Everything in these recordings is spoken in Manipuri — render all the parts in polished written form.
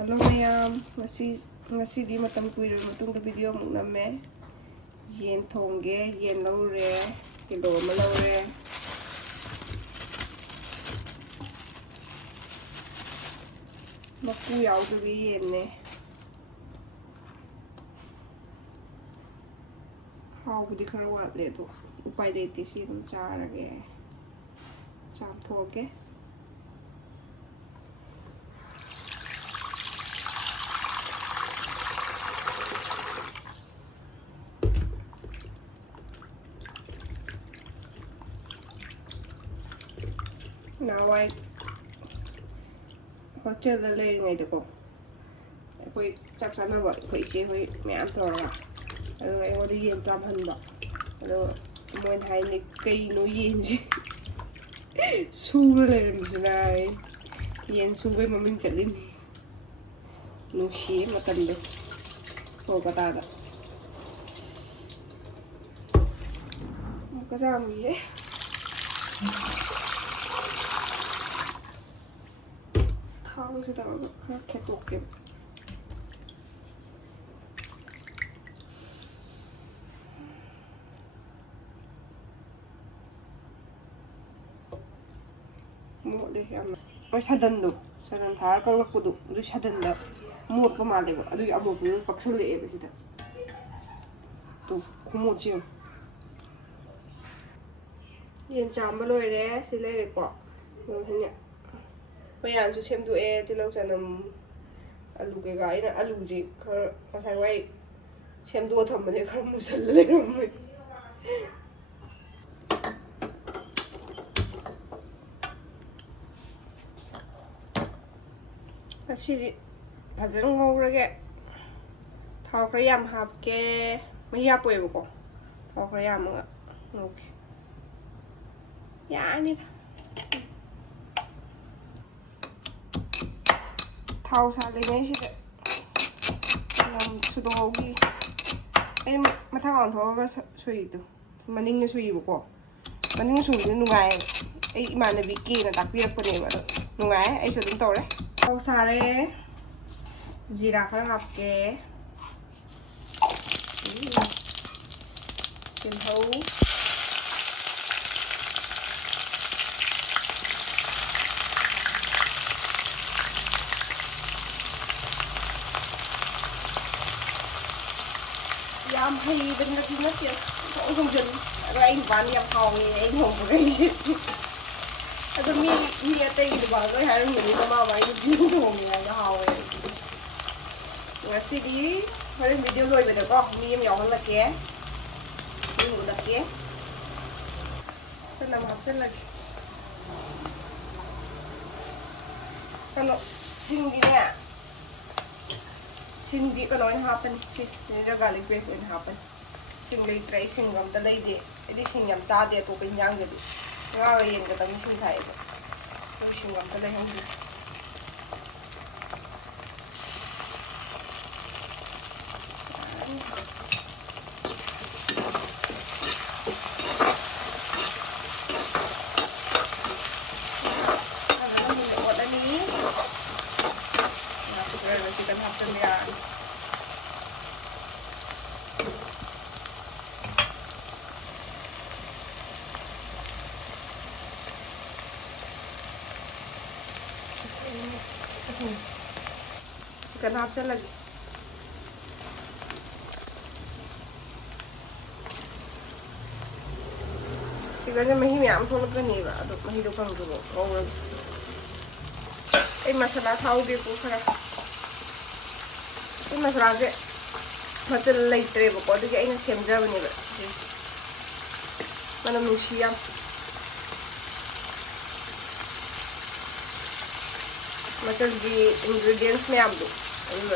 Hello mayam, ngasi di matam kuiroi matung da video muk namme yen thongge yen laure kilo ma laure maku yaw da yen ne haw budi khara wat le to upai de ti si dum charage cham thoge Now I hostel the lady made to go. We chắc chắn là vậy, phải chế với mẹ ăn thò à. Rồi em có đi yên trăm hơn đó. Rồi mọi thấy này cây nó yên chứ. Su lên thế này. Yên su với mà mình trở lên. Nó xí mà cần được. Hồ cả ta đó. Có sao gì đấy. Thau sẽ tạo ra cái tổ kiếm mua để em oi sadan do sadan thar ka lak do du sadan da mut pa ma le ba adu amut nu paksal le ba sida to kumo chiu yen cham ba loi re si le re ko no thanya bây giờ chú xem tụi em thì lâu giờ nằm alu cái gái là alu gì có sao vậy xem đua thầm mà để không mua sẵn lên không mình 사실 바지는 먹으려게 더 그래야 함께 mấy 보이고 더 그래야 뭔가 이렇게 야 아니다 thau sa lấy mấy gì làm sụt đầu đi em mà thằng còn thôi cái suy được mà ninh nó suy bụng mà ninh suy nó ngai ấy mà nó bị kia là đặc biệt phần này mà ngai ấy sẽ đứng tàu đấy thau sa đấy zira khá ngập kê tiền thấu làm hay bên cái thứ nhất kia cũng không dừng rồi anh bán nhập phòng thì anh không có cái gì tôi mi tay được bảo tôi hay người ta bảo vậy đi không người ta hào vậy rồi xí đi thôi video lôi về được không mi em nhỏ hơn là ké mi ngủ đặt ké xong nằm học sinh là xong xin đi nè xin đi có nói happen xin ra garlic paste in happen xin lấy tray xin gom ta lấy đi đi xin nhắm cha đi tụ bên nhang đi ra yên cái tấm xin thải rồi xin gom ta lấy không đi chicken happen ya chicken half chân lagi chickennya mahi miam thol kan ni ba aduk mahi do kan dulu ngawur masala thau de ko khara ini masala ke macam later ba ko digi aina semja bani ba mana nusiam macam di ingredients me am do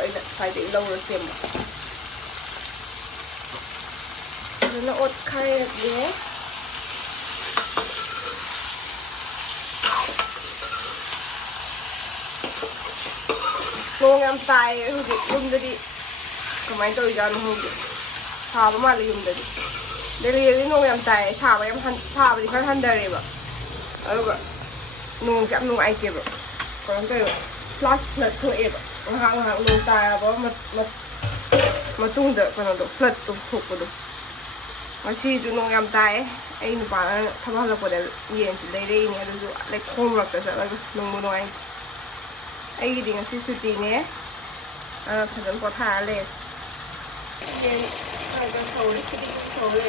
aina side ilo ro semba na ot khai de nông em tay dùng đi cái máy tôi cho nó không được xào với mà dùng đi đây là cái nông em tay xào với em xào với cái hành đời vậy nông cái nông ai kia vậy còn cái flash flood ꯊꯣꯛꯑꯦꯕ ꯉꯥꯏꯍꯥꯛ ꯅꯣꯡ ꯇꯥꯔꯕ ꯃꯇꯨꯡꯗ ꯀꯩꯅꯣꯗꯣ ꯐ꯭ꯂꯠꯇꯣ ꯊꯣꯛꯄꯗꯣ ꯉꯁꯤꯁꯨ ꯅꯣꯡ ꯌꯥꯝ ꯇꯥꯏꯑꯦ ꯑꯩ ꯅꯨꯄꯥꯅ ꯊꯕꯛ ꯍꯜꯂꯛꯄꯗ ꯌꯦꯟꯁꯤ ꯂꯩꯔꯛꯏꯅꯦ ꯑꯗꯨꯁꯨ ꯂꯩꯈꯣꯝ ꯃꯔꯛꯇ ꯆꯠꯂꯒ ꯅꯨꯡꯕꯨ ꯅꯨꯡꯉꯥꯏ ꯑꯩꯒꯤꯗꯤ ꯉꯁꯤ ꯁꯨꯇꯤꯅꯦ ꯐꯖꯅ ꯄꯣꯊꯥꯔ ꯂꯩ ꯌꯦꯟ ꯈꯔ ꯁꯧꯔꯦ ꯁꯧꯔꯦ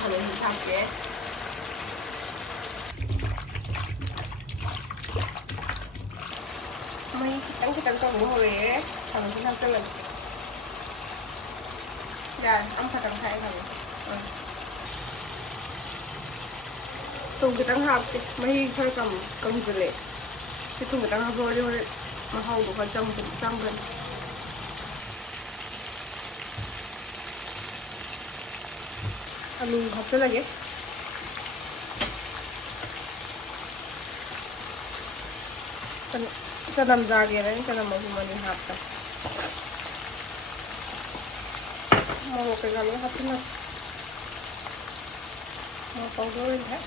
ꯊꯕꯛꯁꯤ ꯊꯥꯛꯀꯦ ꯃꯩ ꯈꯤꯇꯪ ꯇꯧꯕ ꯍꯧꯔꯛꯑꯦ ꯊꯕꯛꯁꯤ ꯊꯥꯛꯆꯜꯂꯒꯦ ꯌꯥꯔꯦ ꯑꯃꯈꯛꯇꯪ ꯊꯥꯛꯑꯦ ꯊꯕꯛ ꯊꯨꯝ ꯈꯤꯇꯪ ꯍꯥꯞꯀꯦ ꯃꯍꯤ ꯈꯔ ꯀꯪꯁꯤꯜꯂꯦ ꯁꯤ ꯊꯨꯝ ꯈꯤꯇꯪ ꯍꯥꯞꯄꯛꯑꯗꯤ ꯍꯣꯔꯦꯟ ꯃꯍꯥꯎꯗꯣ ꯈꯔ ꯆꯪꯒꯅꯤ ꯑꯂꯨ ꯍꯥꯞꯆꯤꯜꯂꯒꯦ ꯆꯅꯝ ꯆꯥꯒꯦꯅ ꯆꯅꯝ ꯑꯍꯨꯝ ꯑꯅꯤ ꯍꯥꯞꯄꯦ ꯃꯣꯔꯣꯛ ꯀꯩꯀꯥ ꯂꯣꯏ ꯍꯥꯞꯆꯤꯜꯂꯒꯦ ꯃꯣꯔꯣꯛ ꯄꯥꯎꯗꯔ ꯑꯣꯏꯅ ꯊꯥꯛ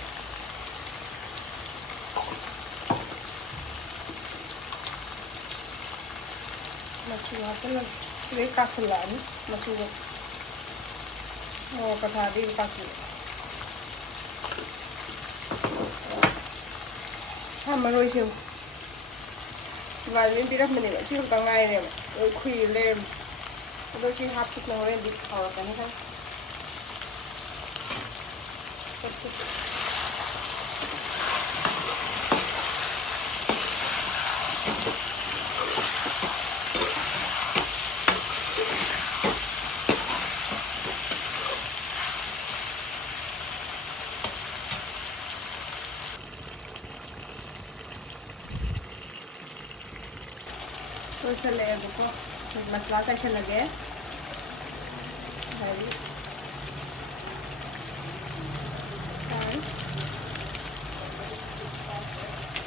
ꯃꯆꯨ ꯍꯥꯞꯆꯤꯜꯂꯒꯦ ꯁꯤꯗꯩ ꯀꯥꯁꯤꯜꯂꯛꯑꯅꯤ ꯃꯆꯨꯒ ꯃꯣꯔꯣꯛꯀ ꯊꯥꯛꯑꯗꯤ ꯀꯥꯁꯤꯜꯂꯛꯑꯦ ꯁꯥ ꯃꯔꯣꯏꯁꯦ ꯏꯃꯥꯟꯅꯕꯤꯅ ꯄꯤꯔꯝꯕꯅꯦꯕ ꯁꯤ ꯈꯛꯇꯪ ꯉꯥꯏꯔꯦꯕ ꯂꯣꯏ ꯈꯨꯏ ꯂꯩꯔꯝꯃꯦ ꯑꯗꯣ ꯁꯤ ꯍꯥꯞꯄꯁꯤꯅ ꯍꯣꯔꯦꯟꯗꯤ ꯍꯥꯎꯔꯛꯀꯅꯤ ꯈꯪꯉꯦ ꯂꯣꯏꯁꯤꯜꯂꯛꯑꯦꯕꯀꯣ ꯃꯁꯂꯥ ꯆꯥꯏꯁꯤꯜꯂꯒꯦ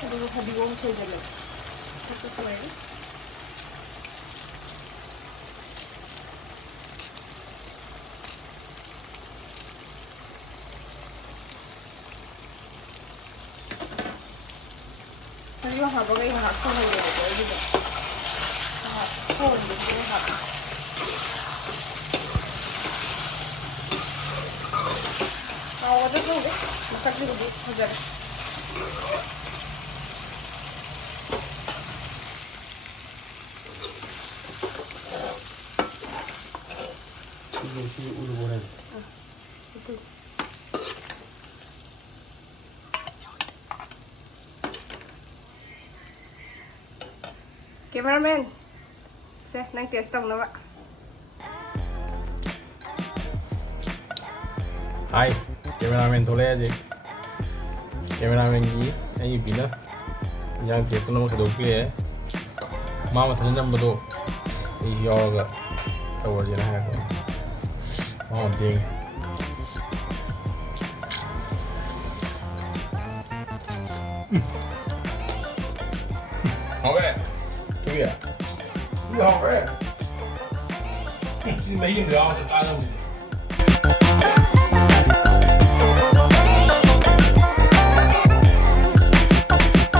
ꯑꯗꯨꯒ ꯐꯗꯤꯒꯣꯝ ꯁꯣꯏꯖꯜꯂꯒꯦ ꯁꯣꯏꯔꯦ ꯐꯗꯤꯒꯣꯝ ꯍꯥꯞꯄꯒ ꯑꯩ ꯉꯥꯏꯍꯥꯛ ꯊꯣꯡꯍꯜꯂꯦꯕꯀꯣ ꯑꯩꯒꯤꯗꯣ ꯊꯣꯡꯕꯁꯤꯗ ꯍꯥꯞꯄꯦ ꯍꯥꯎꯒꯗ꯭ꯔꯥ ꯈꯪꯗꯦ ꯃꯁꯛꯁꯤꯕꯨꯗꯤ ꯐꯖꯔꯦ 이게 우르보래. Cameraman, se nang test tawna ba? Hi, cameraman थोड़े cameraman की ये बिना यहाँ टेस्ट ना मत दोगे है मामा थोड़े ना बतो ये और का तो वो जना है को मामा देंगे हो गए ठीक है ये हो गए ये नहीं है यार तो ताज़ा